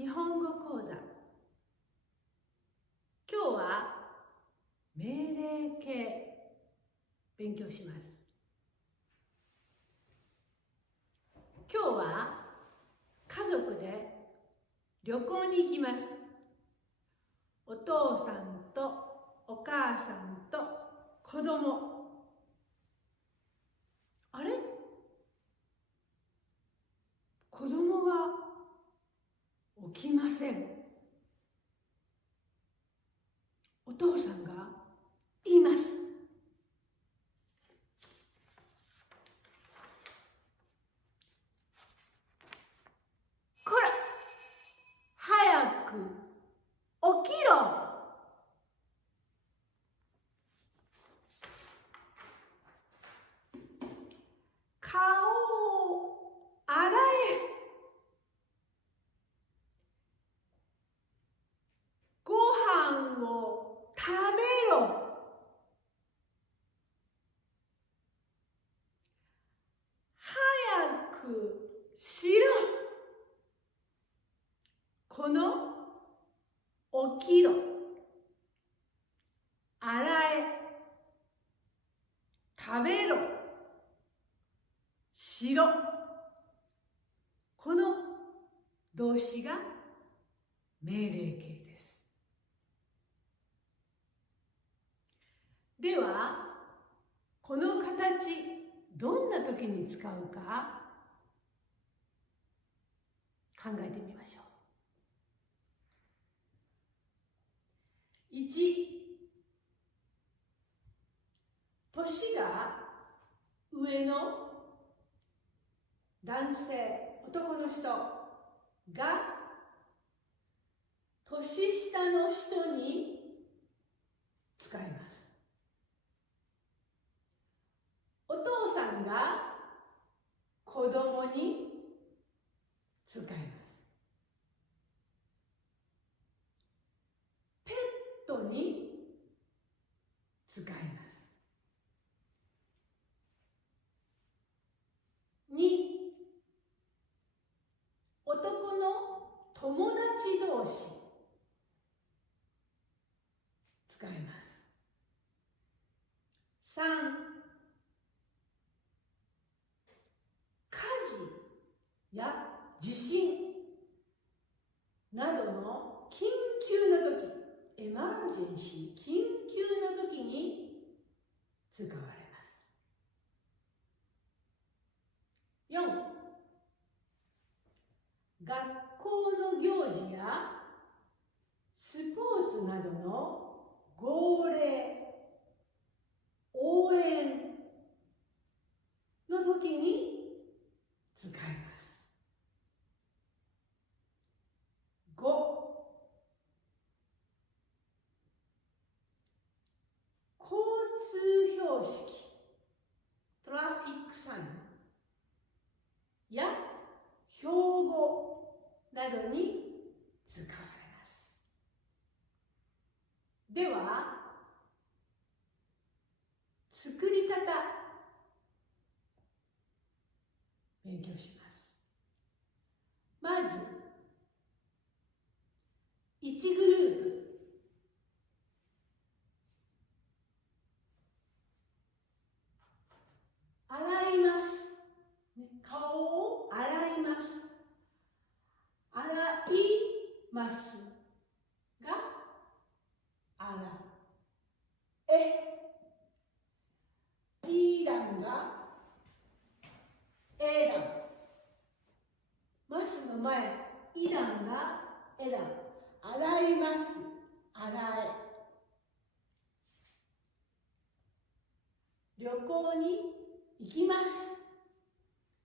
日本語講座。今日は命令形勉強します。今日は家族で旅行に行きます。お父さんとお母さんと子供。あれ？子供が起きません。お父さんが言います。こら、早く起きろ。顔を洗え。ご飯を食べろ。早くしろ。この起きろ、洗え、食べろ、しろ。この動詞が命令形です。では、この形、どんな時に使うか考えてみましょう。1、年が上の男性、男の人が年下の人に使います。お父さんが子供に使います。ペットに使います。2、男の友達同士使います。3、火事や地震などの緊急な時、エマージェンシー、緊急な時に使われます。4、学校の行事やスポーツなどの号令、応援の時に使います。5、交通標識、トラフィックサインや標語などに使われます。では、作り方勉強します。まず、1グループ。洗います。顔を洗います。洗いますが、洗え。いらんが、えらん。ますの前、いらんが、えらん。洗います。洗え。旅行に行きます。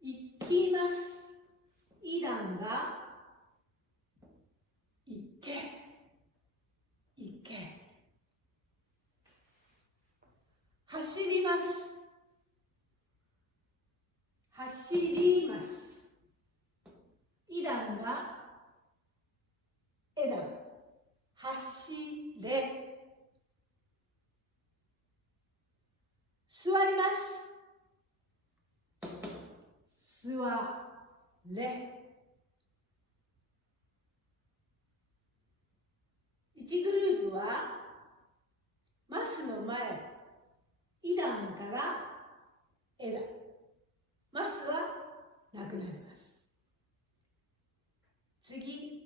行きます。いらんが、行け。行け。走ります。走ります。いらんが、えらん。走れ。座ります。座れ。ープはマスの前、イ段からエ段。マスはなくなります。次、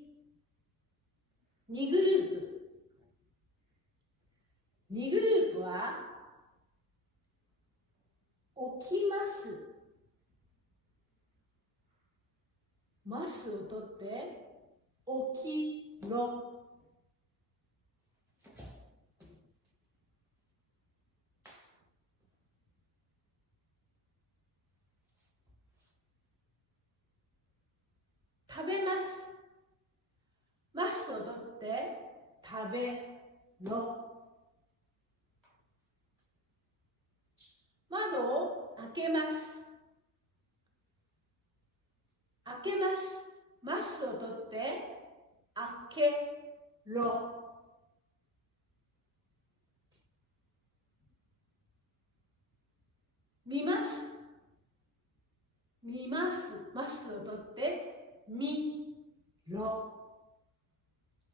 2グループ。2グループは起きます。マスを取って起きろ。食べます。マスを取って食べろ。窓を開けます。開けます。マスを取って開けろ。見ます。見ます。マスを取って見ろ。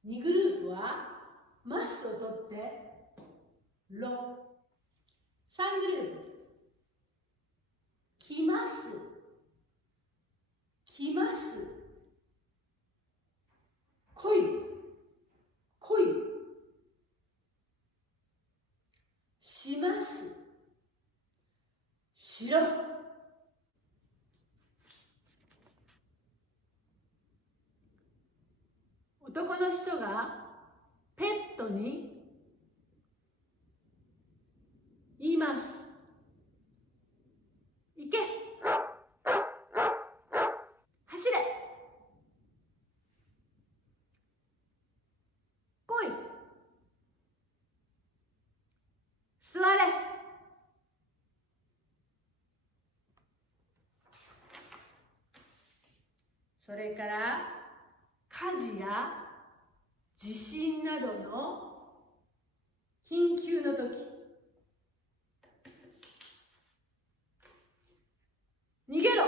2グループはマスを取ってろ。3グループ。来ます。来ます。来い。来い。します。しろ。男の人がペットに言います。行け。走れ。来い。座れ。それから火事や地震などの緊急の時、逃げろ。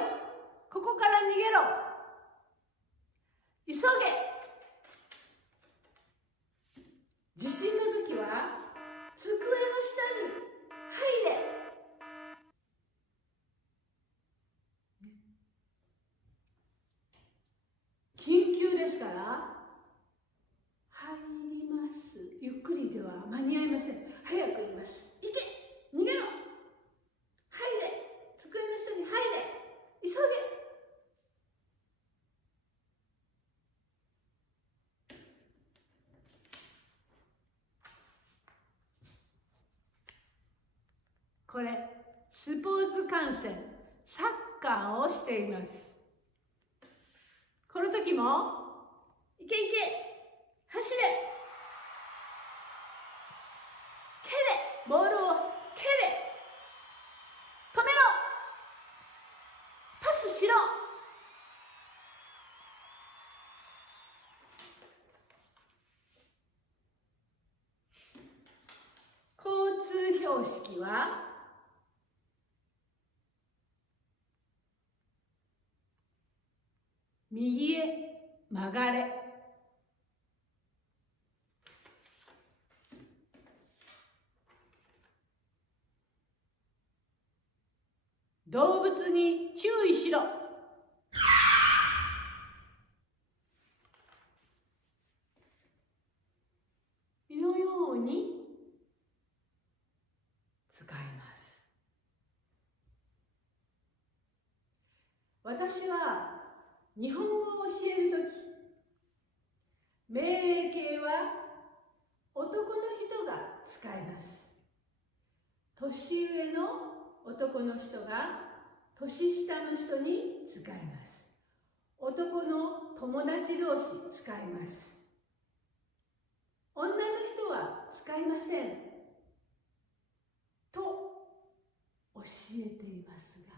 ここから逃げろ。急げ。地震の時は机の下に入れ。緊急ですから入ります。ゆっくりでは間に合いません。早く言います。行け。逃げろ。入れ。机の下に入れ。急げ。これ、スポーツ観戦、サッカーをしています。この時も、いけいけ、走れ、蹴れ、ボールを蹴れ、止めろ、パスしろ。交通標識は、右へ曲がれ。動物に注意しろ。のように使います。私は日本語を教えるとき、命令形は男の人が使います。年上の男の人が年下の人に使います。男の友達同士使います。女の人は使いませんと教えていますが、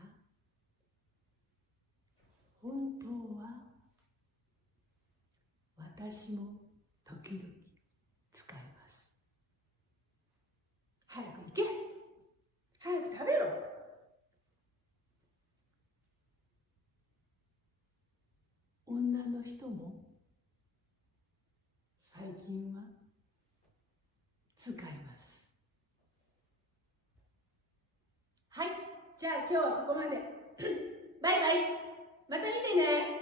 本当は私も時々使います。早く行け。早く食べろ。女の人も最近は使います。はい、じゃあ今日はここまで。バイバイ。また見てね。